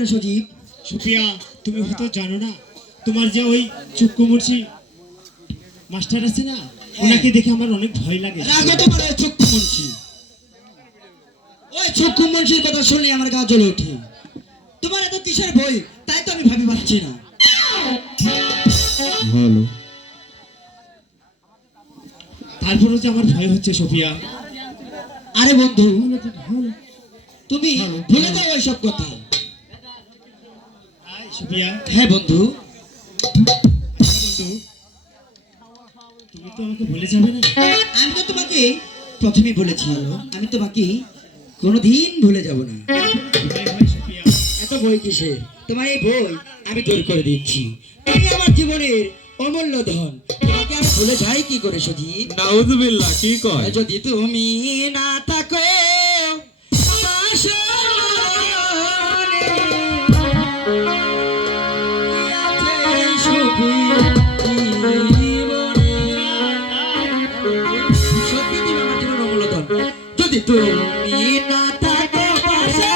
কেন সজীব? সুপিয়া, তুমি হয়তো জানো না, তোমার যে ওই চক্ষু মুন্সি মাস্টার আছে না, ওনাকে দেখে আমার অনেক ভয় লাগে। রাগো তোমার ওই চক্ষু মুন্সি। ওই চক্ষু মুন্সির কথা শুনলে আমার গা জ্বলে ওঠে। তোমার এত কিসের ভয় তাই তো আমি ভাবি পাচ্ছি না। ভালো। তারপরেও যে আমার ভয় হচ্ছে সুপিয়া। আরে বন্ধু, তুমি ভুলে যাও ওইসব কথা। সুপিয়া, হ্যাঁ বন্ধু, বন্ধু, তুমি তো আমাকে ভুলে যাবে না। আমি তো তোমাকে প্রথমেই বলেছি আমি তোমাকে কোনোদিন ভুলে যাব না। ভয় হয় সুপিয়া। এত বই কিসের? তোমার এই বই আমি দূর করে দিচ্ছি। তুমি আমার জীবনের অমূল্য ধন, তোমাকে আমি ভুলে যাই কি করে সজীব? নাউজুবিল্লাহ, কি কয়? যদি তুমি না থাকো পাশে সত্যি তুমি আমার জীবনের অমূল্য ধন। যদি তুমি না থাকো পাশে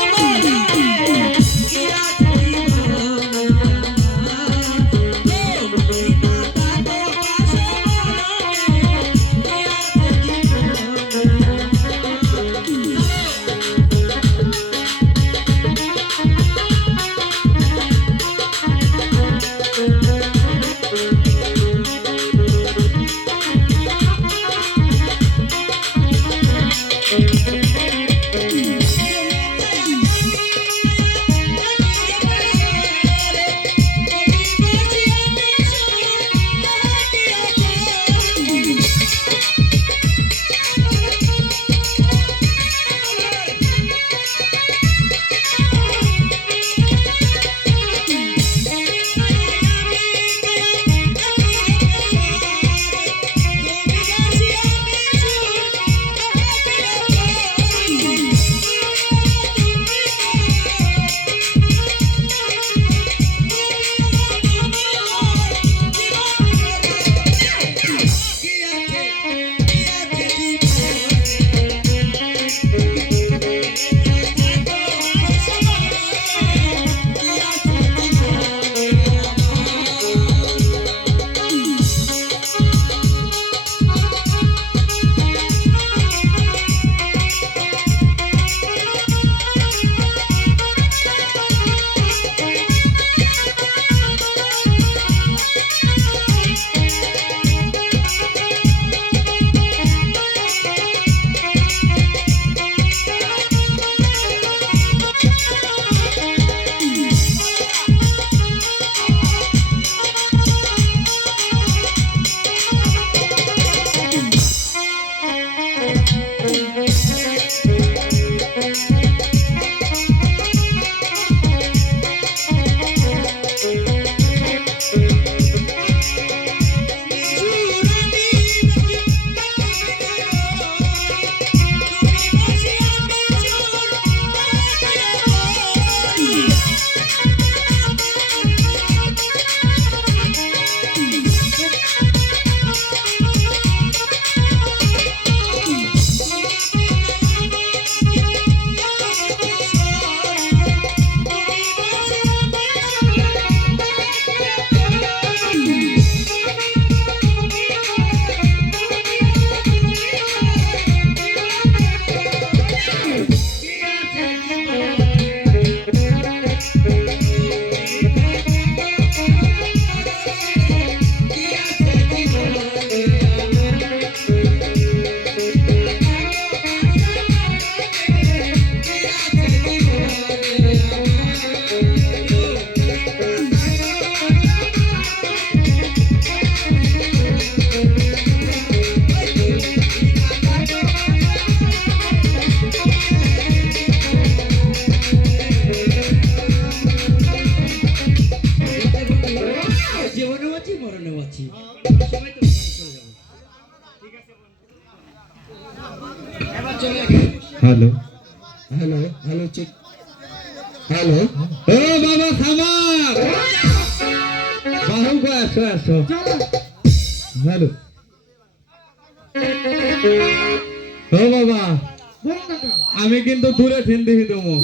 hello hello hello check hello. ও বাবা খামার বাহু গো আসো আসো। হ্যালো ও বাবা আমি কিন্তু দূরে ফিন দেখি দেবো।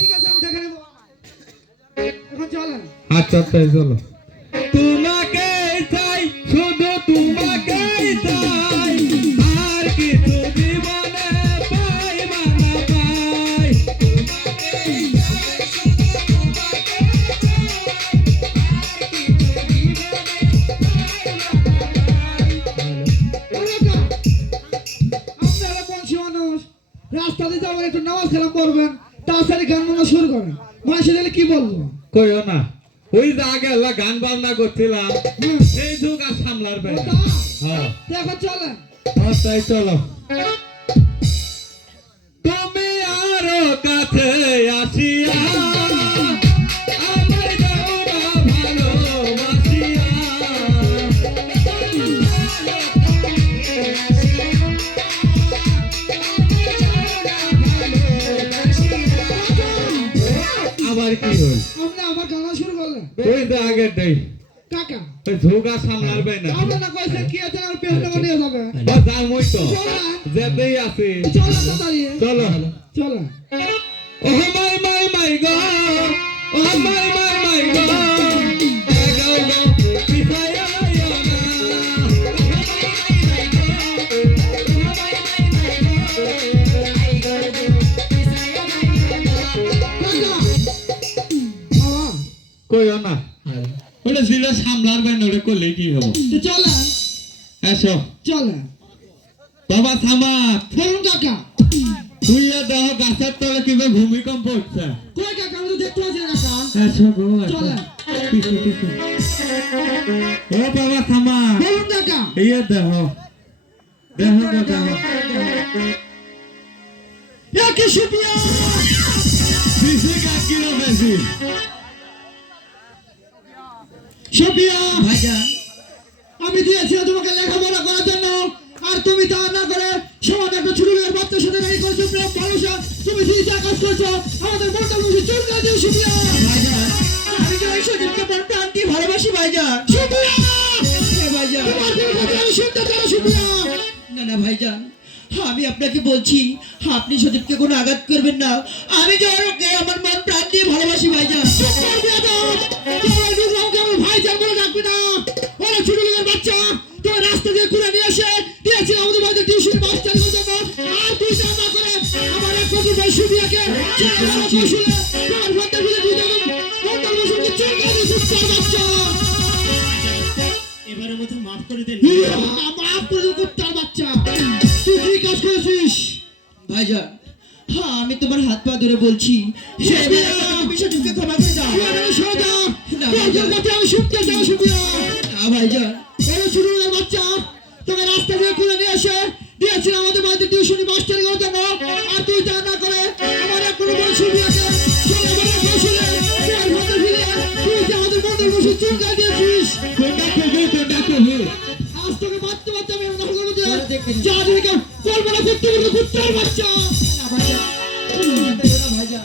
চলেন। আচ্ছা তাই চলো। তোমাকে চাই, শুধু তোমাকে চাই, আর কিছু জীবনে পাই বা না পাই। ওরে কা, আপনারা বংশী মানুষ, রাস্তা দিয়ে যাবেন, একটু নামাজ কালাম পড়বেন, তাড়াতাড়ি গান বাজনা শুরু করেন। মানুষের দিলে কি বলবো? কইও না, ওই যে আগে আল্লাহ গান বাজনা করছিলাম, হ্যাঁ, এই যুগ আর সামলার ও বেলা। তা, হ্যাঁ তো এখন চলেন। তাই চলো। তুমি আরো কাছে আসিয়া আমায় দাও না ভালোবাসিয়া। আবার কি হল? আপনি আবার গান শুরু করলেন। ওই যে আগের দেই, কাকা, ওই যুগ আর সামলার বেলা। আপনারা কইছেন কি আছে আর পেছনে নিয়ে যাবে। যামই তো, চলেন, যেতেই আছি। চলেন তাড়াতাড়ি। চলো। চলেন। ও মাই মাই মাই গো, ও মাই মাই মাই গো, এগো গো পিছায়া আইও না। কাকা, বাবা, কইও না, ওটা ছিল সামলার বেন, ওটা করলে কি হবো? তো চলেন, এসো চলেন। বাবা থামা, বলুন কাকা। তুই দেহ গাছের তলে কিভাবে ভূমিকম্প হচ্ছে। কই কাকা, আমি তো দেখতে পাচ্ছি না কাকা। এসো গো, চলেন। পিছু পিছু। ও বাবা থামা, বলুন কাকা। এই দেহ দেহ গো দেহ। একে শুপিয়া। পিছু কাকিরা বেশি। শুপিয়া, ভাইজান, আমি দিয়েছিলাম তোমাকে লেখাপড়া করার জন্য, আর তুমি তা না করে সমাজ একটা ছোট লোকের বাচ্চার সাথে গাড়ি করেছো, প্রেম ভালোবাসা, তুমি দিয়েছে কাজ করছো, আমাদের মনটা বসে চুল করে দিও শুপিয়া। ভাইজান, আমি যে ওই সজীবকে প্রাণ প্রাণ দিয়ে ভালোবাসি ভাইজান। শুপিয়া, হ্যাঁ ভাইজান। তোমার কোনো কথা আমি শুনতে চাই না শুপিয়া। না না ভাইজান, আমি আপনাকে বলছি, আপনি সজীবকে কোনো আঘাত করবেন না। আমি যে ওকে আমার মন প্রাণ দিয়ে ভালোবাসি ভাইজান। চুপ কর বেয়াদব, তোমার দুর্গাকে আমার ভাইজান বলে ডাকবে না। ওরা ছোট লোকের বাচ্চা, তোমার রাস্তা দিয়ে ঘুরে নিয়ে এসে দিয়েছিল আমাদের বাড়িতে টিউশন মাস্টার হয়ে যাবো, আর তুই তা না করে আমার এক কত ভাই শুভিয়াকে ছেলে বড় কৌশলে তোমার ঘরটা ফিরে দিয়ে দেবেন। মন্ডল বসুকে চুল করে দিয়ে কুত্তার বাচ্চা। এবারের মতো মাফ করে দেন। ইয়া, মাফ করে দিও কুত্তার বাচ্চা, তুই কি কাজ করেছিস? ভাইজান, হ্যাঁ আমি তোমার হাত পা ধরে বলছি, সেবার তুমি সজীবকে ক্ষমা করে দাও। তুই আমাকে সরে যা, না, তোর ভাইজান। কথা আমি শুনতে চাই না শুভিয়া। না ভাইজান, ওরা ছোট লোকের বাচ্চা, তোকে রাস্তা দিয়ে খুলে নিয়ে এসে দিয়েছিল আমাদের বাড়িতে টিউশনি মাস্টারি করার জন্য, আর তুই তা না করে আমার এক কোনো বড় শুভিয়াকে ছেলে বড় কৌশলে তোমার ঘরটা ফিরে তুই যে আমাদের মন্ডল বসে চুল করে দিয়েছিস। কোনটা কবি কোনটা কবি। আজ তোকে মারতে মারতে আমি দখল করে পরে দিই। দেখে নিই। যা তুমি কেউ বলবো না, করতে বলবো কুত্তার বাচ্চা। না ভাইজান, না ভাইজান।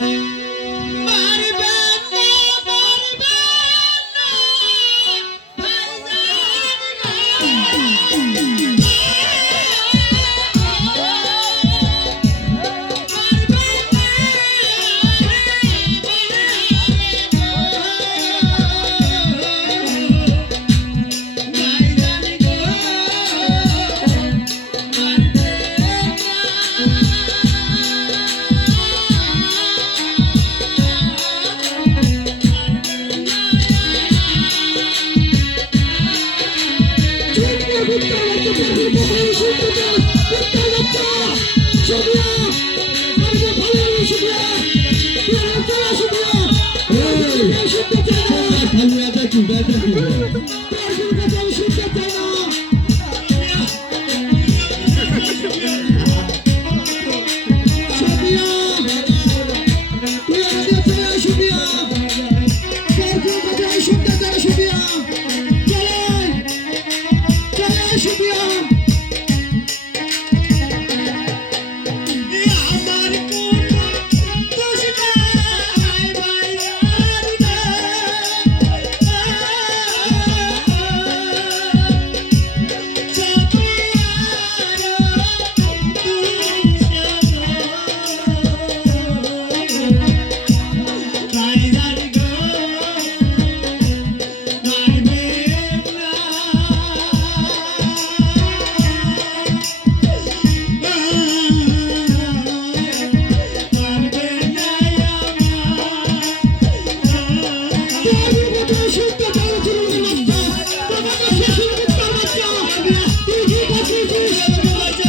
কি করছিস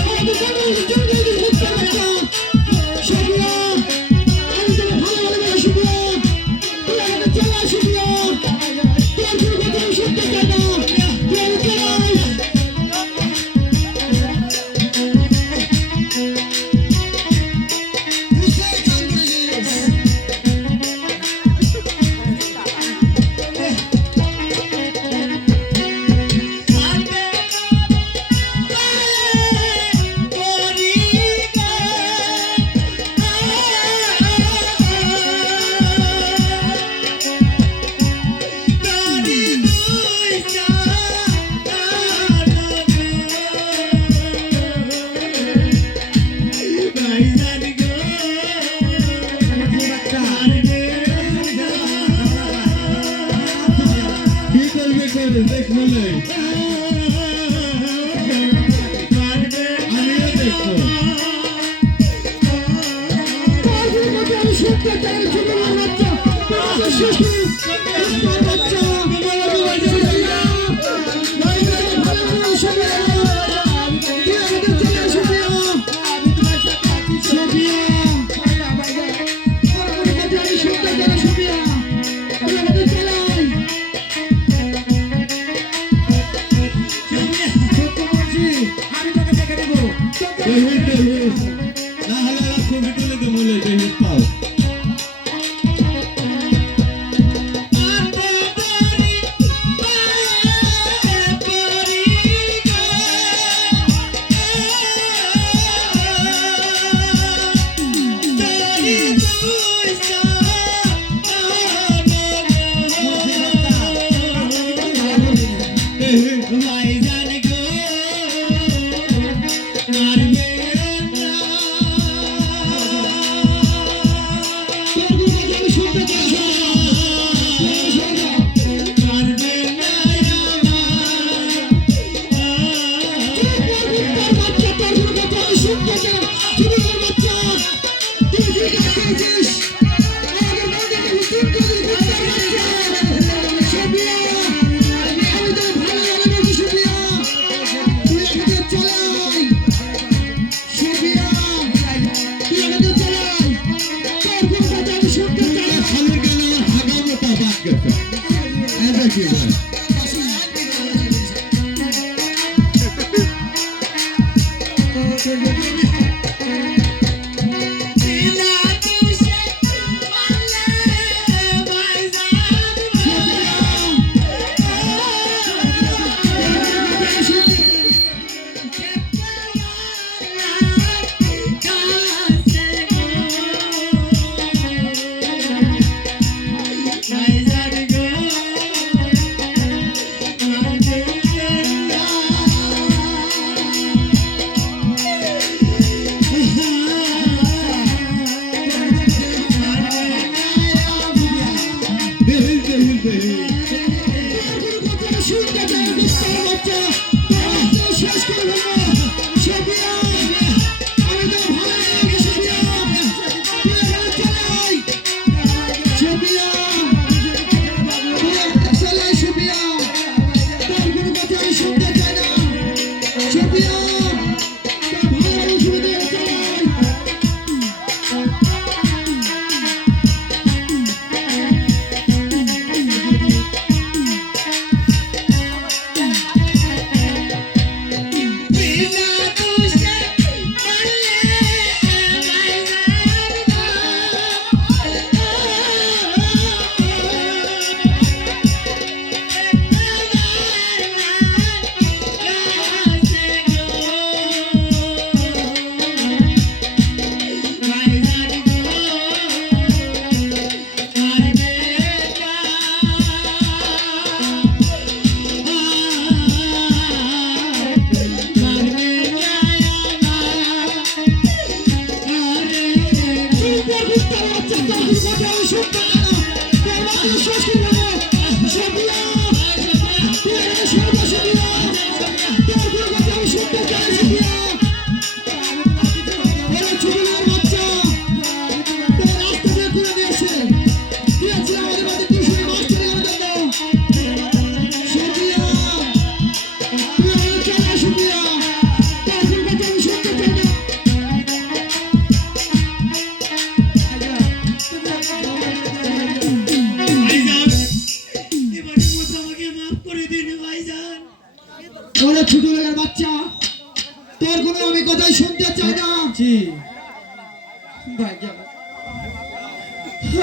আমাদের কোনো চলে গেলি কুত্তার বাচ্চা সবিয়া আমি তোকে ভালো ভালো শুনিয়া তুই আমাকে চলে শুনিয়া তোর কোনো কথা আমি শুনতে চাই না তুই আমাকে চলাই কি করবে করে দেখ বলে আমিও দেখবো তোর কোনো কথা আমি শুনতে চাই না ছোট বাচ্চা তোর শিশু কুত্তার বাচ্চা সবিয়া ভাই ভালো ভালো শুনিয়া তুই আমাকে চলে শুনিয়া সবিয়া তোর কোনো কথা আমি শুনতে চাই না সবিয়া তুই আমাকে চলাই আমি তোকে দেখে দেবো দেহিত দেহিত না হলে আর ছবি তুলে দে বলে দেহিত পাও খালির গান আমার হাগা মোটা বাদ গেছে এটা কি ভাই দেহিত দেহিত দেহিত শুক্রিয়া তোর কোনো আমি কথাই শুনতে চাই না। জি ভাইজান,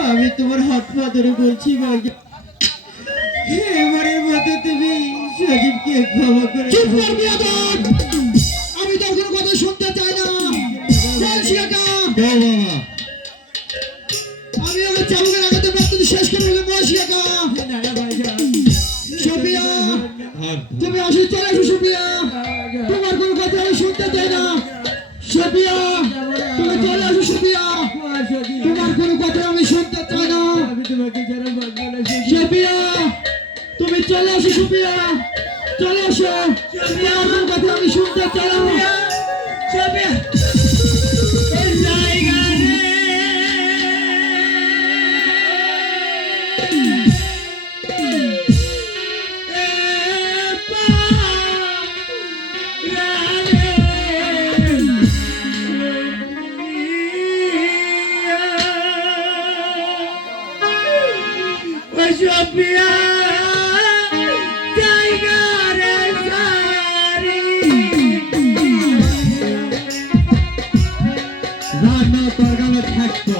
আমি তোমার হাত পা ধরে বলছি ভাইজান, এবারের মতো তুমি সজীবকে ক্ষমা করে চুপ দাও। কর বিয়াদব, আমি তোর কোনো কথা শুনতে চাই না। বলছি একা, দাও বাবা। আমি ওকে চাবুকের আগে তো ব্যক্তি শেষ করে দিলাম। বলছি একা, না না ভাইজান, সুপিয়া তুমি আসো, চলে আসো সুপিয়া, তোমার কোনো কথা আমি শুনতে চাই না। সুপিয়া তুমি চলে আসো, সুপিয়া তোমার কোনো কথা আমি শুনতে চাই না। আমি তোমাকে যারা বাঁচবো না সজীব। সুপিয়া তুমি চলে আসো, সুপিয়া চলে আসো, তোমার কোনো কথা আমি শুনতে চাই না। সুপিয়া রান্না তরকারি থাকতো।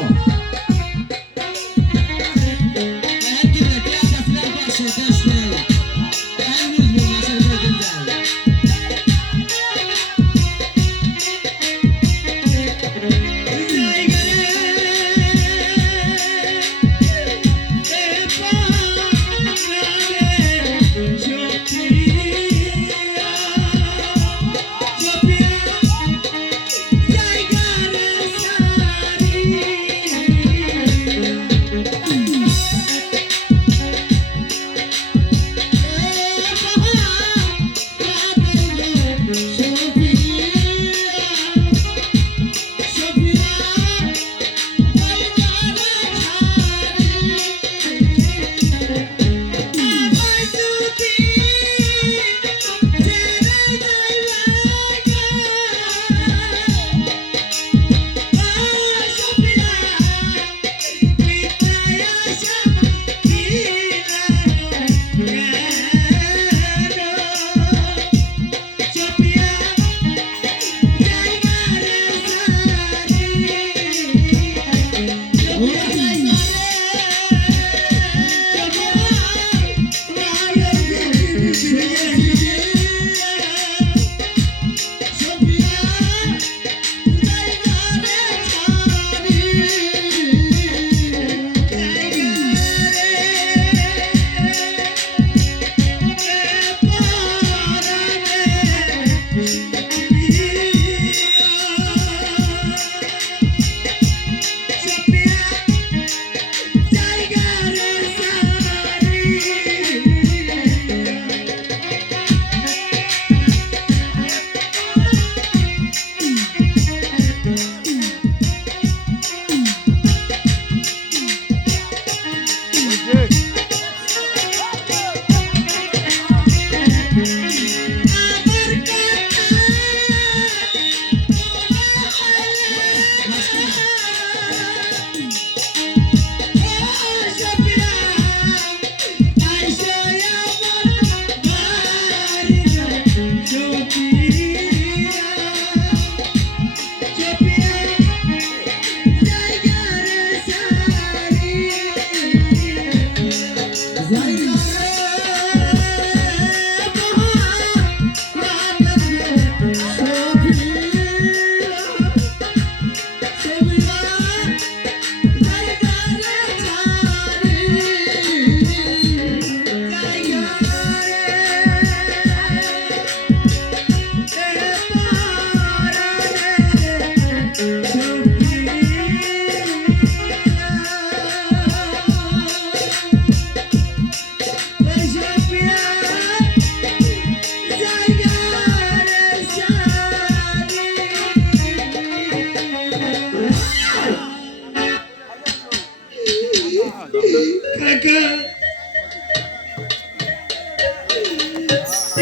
কাকা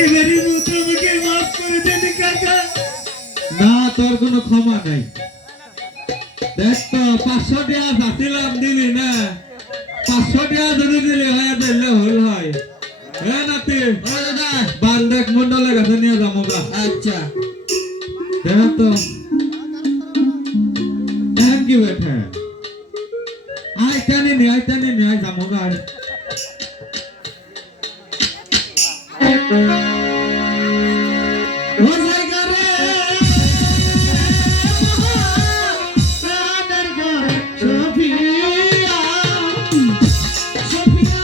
এবারের মতো আমাকে মাফ করে দেন কাকা। না, তোর কোনো ক্ষমা নাই। দেখ তো 500 টাকা যাচ্ছিলাম, দিলি না? 500 টাকা যদি দিলে হয় দিলে হল হয়। হ্যাঁ নাতি, বালদেক মন্ডলের কাছে নিয়ে যাবো গা। আচ্ছা দেখো তো কি বেঠে আই টানি নি আই যাবো গাড়ি ও জায়গা রে প্রাণের ঘরে সফিয়া সফিয়া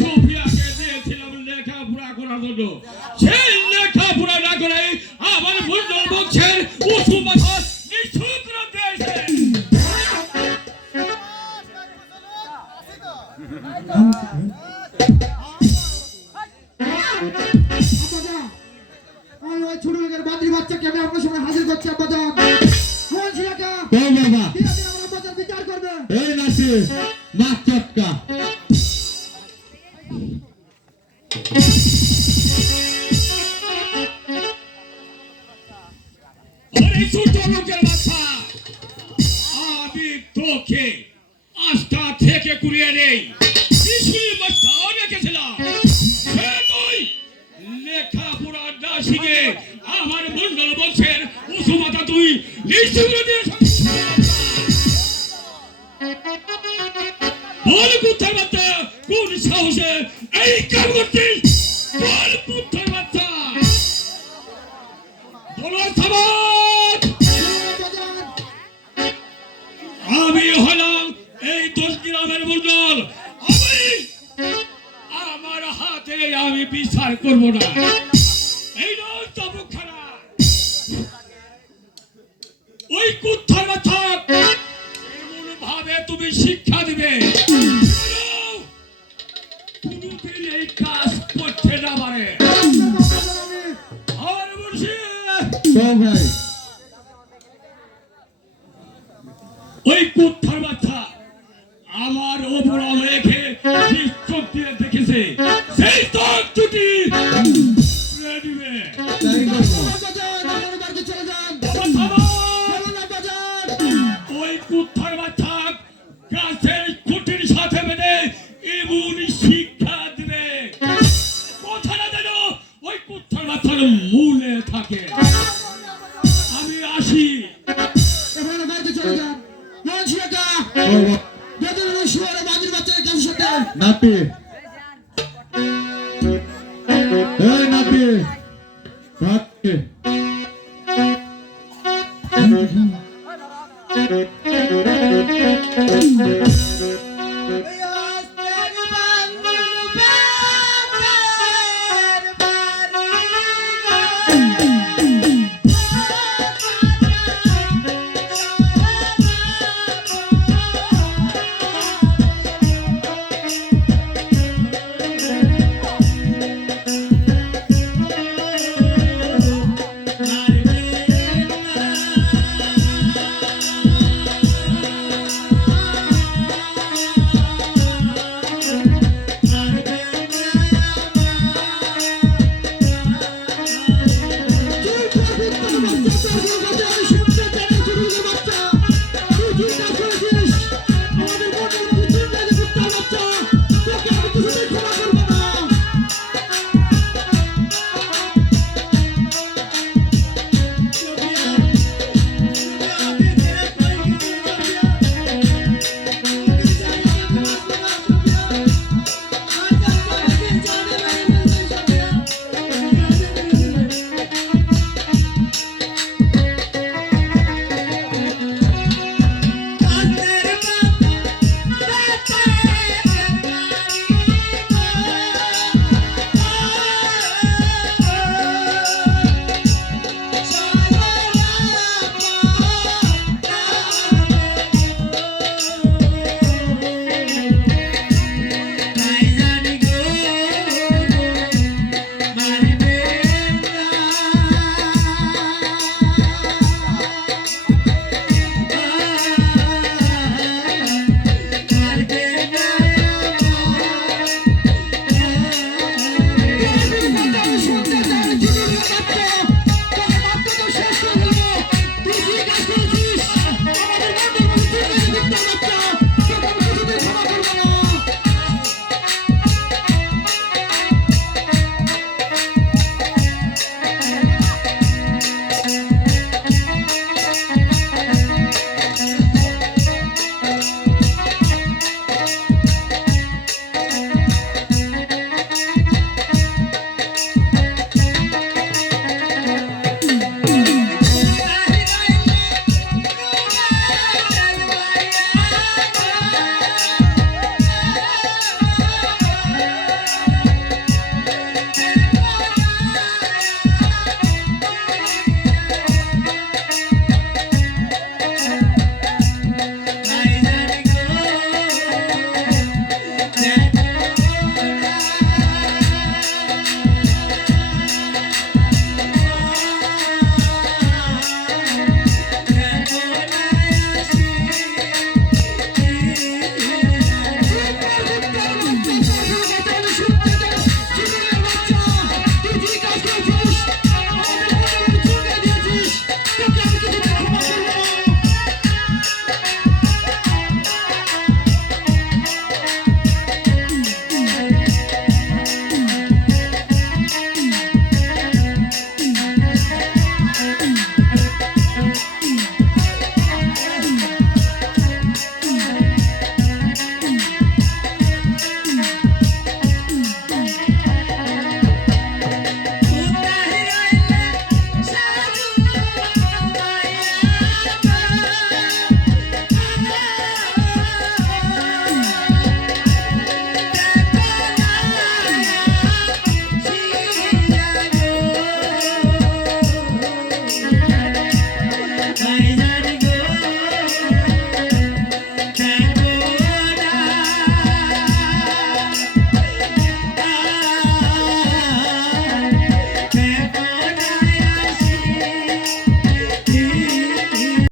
সোফিয়াকে দিয়েছিলাম লেখাপড়া করার জন্য সেই লেখাপড়া না করে আমার মন্ডল বংশের উঁচু পাথর নিঃসুপ করে দিয়েছে। আব্বাজান, আমি ওই ছোট লোকের বাদরি বাচ্চাকে আমি আপনার সামনে হাজির করছি আব্বাজান। বলছি একা, ও বাবা দিনে দিনে আমার আব্বাজান বিচার করবে। এই নাসি মাছ চটকা আরে ছোট লোকের বাচ্চা, আমি তোকে আস্থা থেকে কুড়িয়ে নেই স্কুল বাচ্চাও রেখেছিলাম, সে তুই লেখাপড়া না শিখে আমার মন্ডল বংশের উঁচু মাথা তুই নিশ্চয় করে দিয়েছ। বল পুত্রের বাচ্চা, কোন সাহসে এই কাজ করছিস? বল পুত্রের বাচ্চা, বলো সাবাত। আব্বাজান, আমি হলাম এই 10 গ্রামের মন্ডল, আমার হাতে আমি বিচার করব না। এই নয় তবুখানা, ওই কুত্থার মাথা এমন ভাবে তুমি শিক্ষা দিবে কোনদিন এই কাজ করতে না পারে। আব্বাজান, আমি আর বলছি তো ভাই ওই কুত্থার বাচ্চা আমার ওপরা রেখে চোখ দিয়ে দেখেছে, সেই চোখ দুটি তুলে দিবে। তাই করবো আব্বাজান, আপনারা বাড়িতে চলে যান। বাবা থামো! বলুন আব্বাজান। ওই কুত্থার বাচ্চা গাছের খুঁটির সাথে বেঁধে এমন শিক্ষা দিবে কথাটা যেন ওই কুত্থার বাচ্চার মূলে থাকে। আমি আসি। আপনারা বাড়িতে চলে যান। বলছি একা, ও যদি শুয়ারে বাদরি বাচ্চার কাছে সাথে নাতি